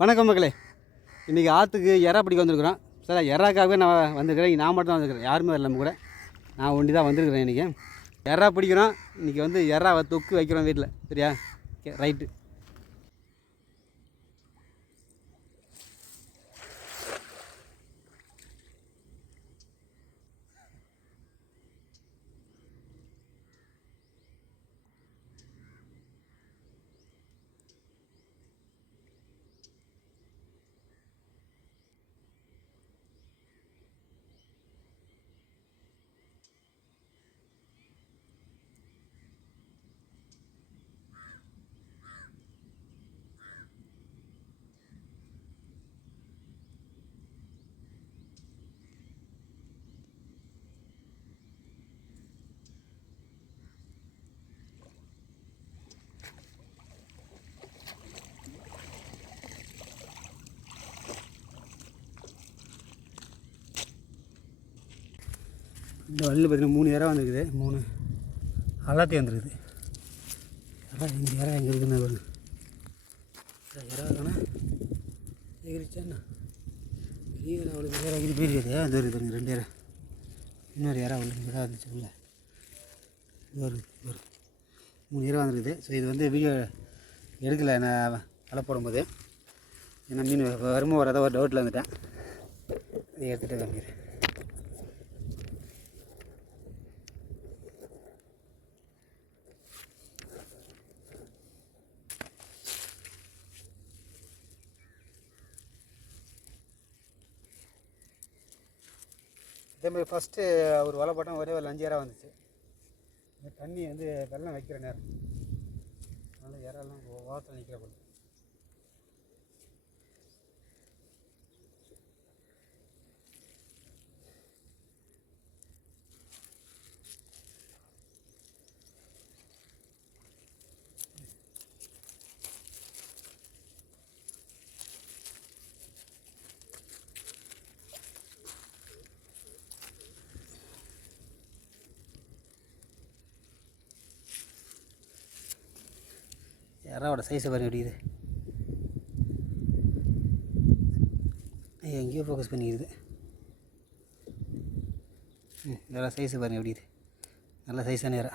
வணக்கம் மக்களே. இன்றைக்கி ஆற்றுக்கு எறா பிடிக்க வந்திருக்கிறோம். சார் எறாக்காகவே நான் வந்திருக்கிறேன். நான் மட்டும் தான் வந்திருக்கிறேன். யாருமே வரல நம்ம கூட. நான் ஒண்டி தான் வந்திருக்கிறேன் இன்றைக்கி எறா பிடிக்கிறோம். இன்றைக்கி வந்து எறா தொக்கு வைக்கிறோம் வீட்டில் சரியா? ரைட்டு. இந்த வழியில் பார்த்தீங்கன்னா மூணு இறா வந்துருக்குது. மூணு எல்லாத்தையும் வந்துருக்குது. இறா இந்த இறா எங்கே இருக்குன்னு பாருங்க. இறா தானே எகிரிச்சாண்ணா பெரிய இறா அவ்வளோ பெரிய இறா எகிரி போயிருக்குது. அது வருது பாருங்க ரெண்டு இறம் இன்னொரு இறா உள்ள இறா வந்துச்சுங்களா ஒரு வருது மூணு இறா வந்துருக்குது. ஸோ இது வந்து வீடியோ எடுக்கலை. நான் வலை போடும்போது. ஏன்னா மீன் வருமோ வராத ஒரு டவுட்டில் வந்துட்டேன். இதை எடுத்துகிட்டு காமிக்கிறேன் இதேமாதிரி ஃபஸ்ட்டு ஒரு வலை போட்டால் ஒரே ஒரு அஞ்சு இறா வந்துச்சு. இந்த தண்ணி வந்து வெள்ளம் வைக்கிற நேரம். அதனால் இறாலாம் ஓரத்தில் நிற்கிற போல. எறாவோட சைஸை பாருங்க எப்படி இது எங்கேயோ ஃபோக்கஸ் பண்ணிக்கிறது ம் இறா சைஸு பாருங்க எப்படி இது நல்ல சைஸான இறா.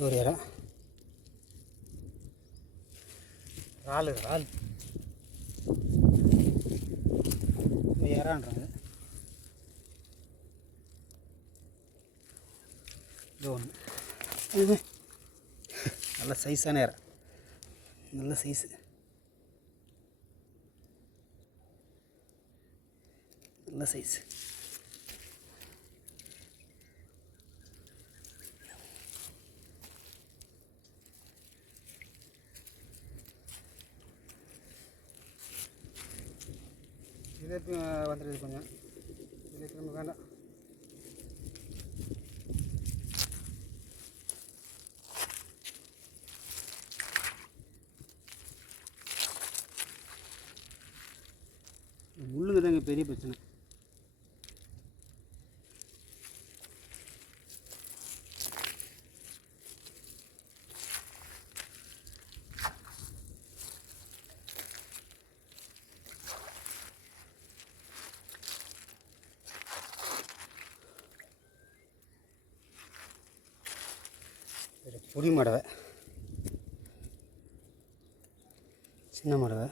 இது ஒரு இறா இறால் இறால். இந்த இறான்றாங்க இது ஒன்று இது. நல்ல சைஸான இறம் நல்ல சைஸு நல்ல சைஸ் இது வந்துடுது கொஞ்சம். இது திரும்ப வேண்டாம். முள்ளுங்க தாங்க பெரிய பிரச்சனை. பொடி மடவை சின்ன மடவை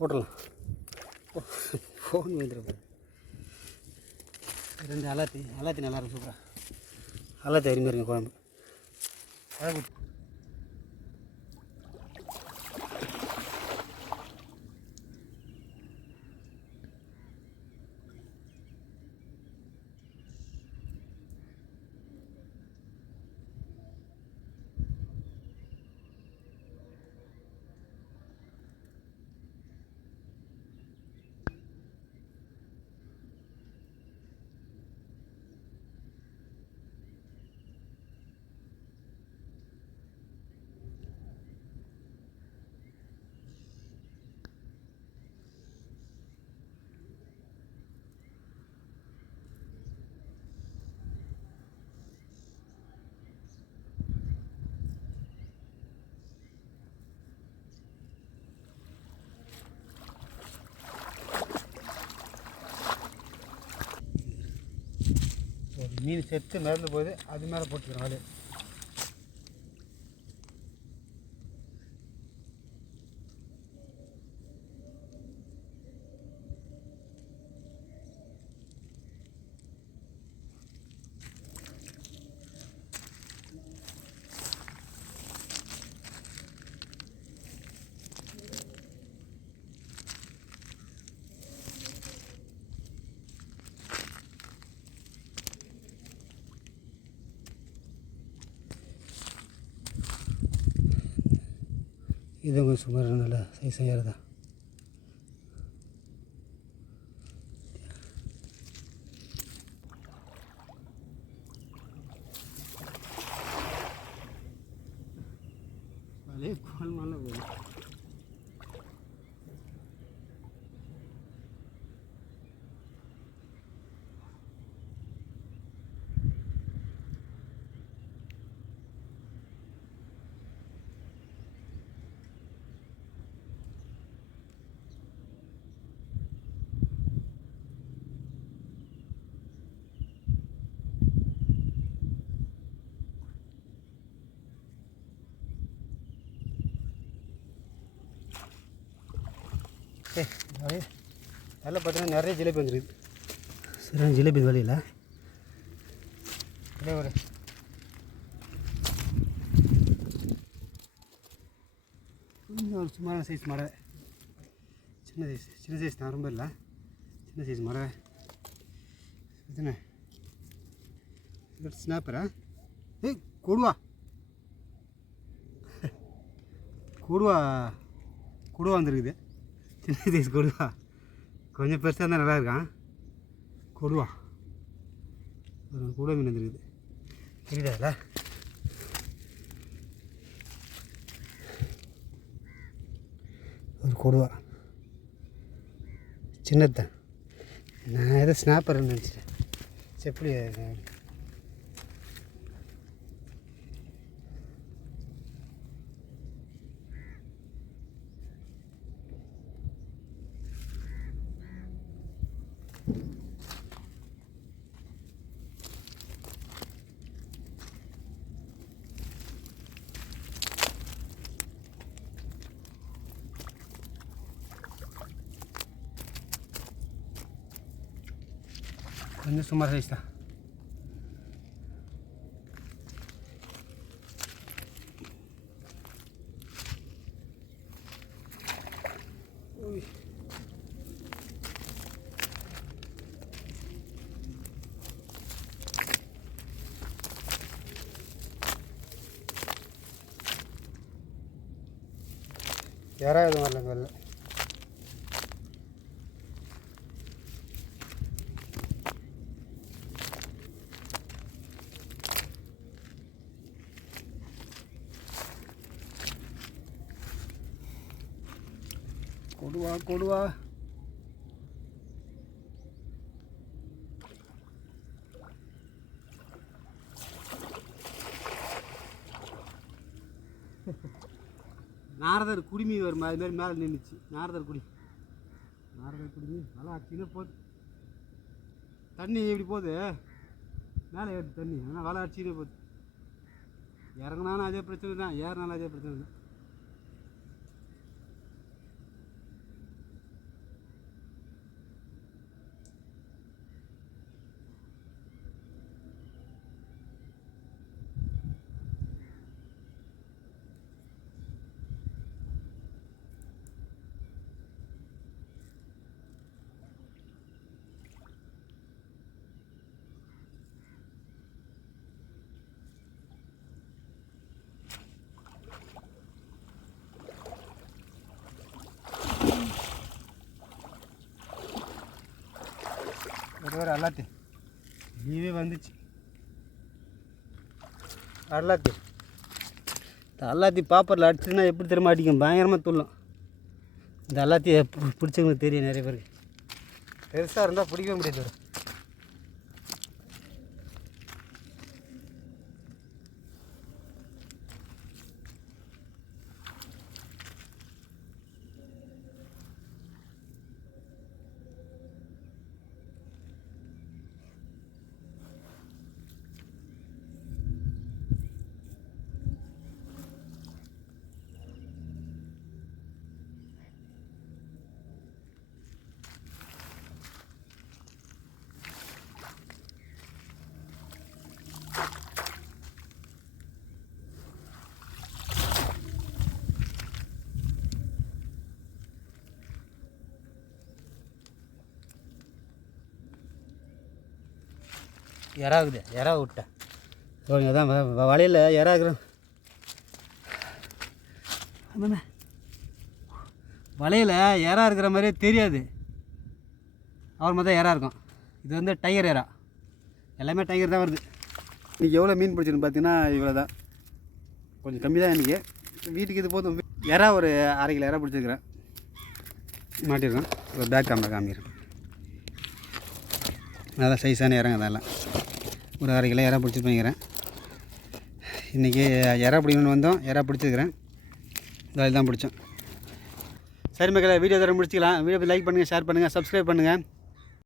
போட்டுடலாம் ஃபோன் வந்துடும் ரெண்டு அலாத்தி அலாத்தி நல்லாயிருக்கும் சூப்பராக அலாத்தி அருமையாக இருக்கும் குழம்பு. மீன் செத்து மிதந்து போகுது. அது மேலே போட்டுக்கிறோம் ஆள். இதுவும் சுமார் நல்ல சைஸ் ஏறுதா? ஏ வலையே நல்லா பார்த்தீங்கன்னா நிறைய ஜிலேபி வந்துருக்கு சரியான ஜிலேபி வழியில். இதே ஒரு கொஞ்சம் ஒரு சுமாரான சைஸ் மரம் சின்ன சைஸ் சின்ன சைஸ் தான் ரொம்ப இல்லை. சின்ன சைஸ் மரம் இதுண்ணே. இது ஸ்னாப்பரா ஏய் கொடுவா. கொடுவா கொடுவா வந்துருக்குது. சின்ன சைஸ் கொடுவா. கொஞ்சம் பெருசாக இருந்தால் நல்லா இருக்கான் கொடுவா. ஒரு கூட மீன் வந்துருக்குது. தெரியுதால ஒரு கொடுவா. சின்னத்தான். நான் ஏதோ ஸ்னாப்பர்னு நினச்சிட்டேன். செப்படி கொஞ்சம் சுமார் சைஸ் தான் உய். யாரா எதுவும் வரல கொடுவா கொடுவா. நாரதர் குடிமி வரும். அது மாதிரி மேலே நின்றுச்சு நாரதர் குடி. நாரதர் குடிமி நல்லா அடிச்சுன்னு போகுது. தண்ணி எப்படி போகுது? மேலே ஏறுது தண்ணி. ஆனால் வலை அடிச்சுட்டே போகுது. இறங்குனாலும் அதே பிரச்சனை தான். ஏறினாலும் அதே பிரச்சனை தான். ஒரு எல்லாத்தையும் அல்லாத்தி வந்துச்சு. அல்லாத்தி. இந்த அல்லாத்தி பாப்பரில் அடிச்சுன்னா எப்படி திரும்ப அடிக்கும்? பயங்கரமாக துள்ளும். இந்த அல்லாத்தியை பிடிச்சவங்களுக்கு தெரியும் நிறைய பேருக்கு. பெருசாக இருந்தால் பிடிக்கவே முடியாது இறாகுது இறா விட்டேன் வ- வ- வலையில் இறாக்குறோம் ஆமாண்ணே வலையில் இறா இருக்கிற மாதிரியே தெரியாது. அவர் மட்டும் இறா இருக்கும். இது வந்து டைகர் இறா எல்லாமே டைகர் தான் வருது. இன்றைக்கி எவ்வளோ மீன் பிடிச்சிருந்து பார்த்தீங்கன்னா இவ்வளோ தான் கொஞ்சம் கம்மி தான் இன்றைக்கி வீட்டுக்கு இது போதும். இறா ஒரு அரை கிலோ இறா பிடிச்சிருக்கிறேன். மாட்டியிருக்கோம் ஒரு பேக் கேமரா காமிக்கிறேன். நல்லா சைஸான இறங்க அதெல்லாம் ஒரு அரை கிலோ இறா பிடிச்சி பண்ணிக்கிறேன் இன்றைக்கி இறா பிடிக்கணும்னு வந்தோம். இறா பிடிச்சிருக்கிறேன். இதில் தான் பிடிச்சோம். சரி மக்களே வீடியோ தர முடிச்சிக்கலாம். வீடியோ லைக் பண்ணுங்கள் ஷேர் பண்ணுங்கள் சப்ஸ்கிரைப் பண்ணுங்கள்